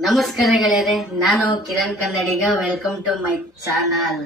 ನಮಸ್ಕಾರ ನಾನು ಕಿರಣ್ ಕನ್ನಡಿಗ. Welcome to my channel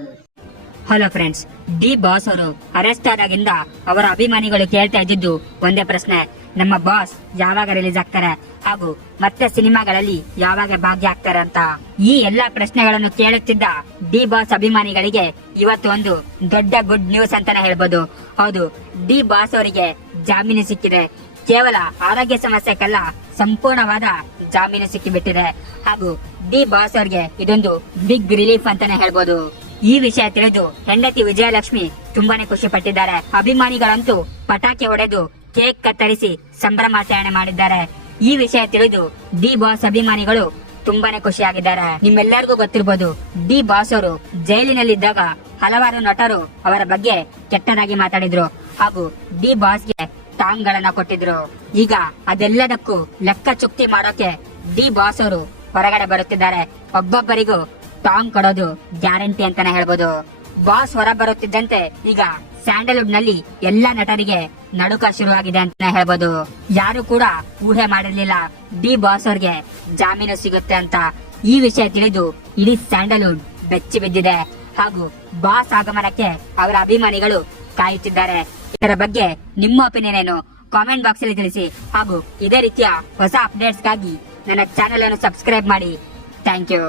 hello friends D boss ಅವರು ಅರೆಸ್ಟ್ ಆದಾಗಿಂದ ಅವರ ಅಭಿಮಾನಿಗಳು ಕೇಳ್ತಾ ಇದ್ದಿದ್ದು ಒಂದೇ ಪ್ರಶ್ನೆ. ನಮ್ಮ ಬಾಸ್ ಯಾವಾಗ ರಿಲೀಸ್ ಆಗ್ತಾರೆ? ಹಾಗೂ ಮತ್ತೆ ಸಿನಿಮಾಗಳಲ್ಲಿ ಯಾವಾಗ ಭಾಗ್ಯ ಆಗ್ತಾರೆ ಅಂತ. ಈ ಎಲ್ಲಾ ಪ್ರಶ್ನೆಗಳನ್ನು ಕೇಳುತ್ತಿದ್ದ ಡಿ ಬಾಸ್ ಅಭಿಮಾನಿಗಳಿಗೆ ಇವತ್ತು ಒಂದು ದೊಡ್ಡ ಗುಡ್ ನ್ಯೂಸ್ ಅಂತಾನೆ ಹೇಳ್ಬೋದು. ಹೌದು ಡಿ ಬಾಸ್ ಅವರಿಗೆ ಜಾಮೀನು ಸಿಕ್ಕಿದೆ. ಕೇವಲ ಆರೋಗ್ಯ ಸಮಸ್ಯೆಕ್ಕಲ್ಲ ಸಂಪೂರ್ಣವಾದ ಜಾಮೀನು ಸಿಕ್ಕಿಬಿಟ್ಟಿದೆ. ಹಾಗೂ ಡಿ ಬಾಸ್ ಅವರಿಗೆ ಇದೊಂದು ಬಿಗ್ ರಿಲೀಫ್ ಅಂತಾನೆ ಹೇಳ್ಬೋದು. ಈ ವಿಷಯ ತಿಳಿದು ಹೆಂಡತಿ ವಿಜಯಲಕ್ಷ್ಮಿ ತುಂಬಾನೇ ಖುಷಿ ಪಟ್ಟಿದ್ದಾರೆ. ಅಭಿಮಾನಿಗಳಂತೂ ಪಟಾಕಿ ಹೊಡೆದು ಕೇಕ್ ಕತ್ತರಿಸಿ ಸಂಭ್ರಮಾಚರಣೆ ಮಾಡಿದ್ದಾರೆ. ಈ ವಿಷಯ ತಿಳಿದು ಡಿ ಬಾಸ್ ಅಭಿಮಾನಿಗಳು ತುಂಬಾನೇ ಖುಷಿಯಾಗಿದ್ದಾರೆ. ನಿಮ್ಮೆಲ್ಲರಿಗೂ ಗೊತ್ತಿರಬಹುದು ಡಿ ಬಾಸ್ ಅವರು ಜೈಲಿನಲ್ಲಿದ್ದಾಗ ಹಲವಾರು ನಟರು ಅವರ ಬಗ್ಗೆ ಕೆಟ್ಟದಾಗಿ ಮಾತಾಡಿದ್ರು. ಹಾಗೂ ಡಿ ಬಾಸ್ಗೆ ಟಾಂಗ್ ಗಳನ್ನ ಕೊಟ್ಟಿದ್ರು. ಈಗ ಅದೆಲ್ಲದಕ್ಕೂ ಲೆಕ್ಕ ಚುಕ್ತಿ ಮಾಡೋಕೆ ಡಿ ಬಾಸ್ ಅವರು ಹೊರಗಡೆ ಬರುತ್ತಿದ್ದಾರೆ. ಒಬ್ಬೊಬ್ಬರಿಗೂ ಟಾಂಗ್ ಕೊಡೋದು ಗ್ಯಾರಂಟಿ ಅಂತಾನೆ ಹೇಳ್ಬೋದು. ಬಾಸ್ ಹೊರ ಬರುತ್ತಿದ್ದಂತೆ ಈಗ ಸ್ಯಾಂಡಲ್ವುಡ್ನಲ್ಲಿ ಎಲ್ಲಾ ನಟರಿಗೆ ನಡುಕ ಶುರುವಾಗಿದೆ ಅಂತಾನೆ ಹೇಳ್ಬೋದು. ಯಾರು ಕೂಡ ಊಹೆ ಮಾಡಿರ್ಲಿಲ್ಲ ಡಿ ಬಾಸ್ ಅವ್ರಿಗೆ ಜಾಮೀನು ಸಿಗುತ್ತೆ ಅಂತ. ಈ ವಿಷಯ ತಿಳಿದು ಇಡೀ ಸ್ಯಾಂಡಲ್ವುಡ್ ಬೆಚ್ಚಿ ಬಿದ್ದಿದೆ. ಹಾಗೂ ಬಾಸ್ ಆಗಮನಕ್ಕೆ ಅವರ ಅಭಿಮಾನಿಗಳು ಕಾಯುತ್ತಿದ್ದಾರೆ. ಇದರ ಬಗ್ಗೆ ನಿಮ್ಮ ಒಪಿನಿಯನ್ ಏನು? ಕಾಮೆಂಟ್ ಬಾಕ್ಸ್ ಅಲ್ಲಿ ತಿಳಿಸಿ. ಹಾಗೂ ಇದೇ ರೀತಿಯ ಹೊಸ ಅಪ್ಡೇಟ್ಸ್ಗಾಗಿ ನನ್ನ ಚಾನೆಲ್ ಅನ್ನು ಸಬ್ಸ್ಕ್ರೈಬ್ ಮಾಡಿ. Thank you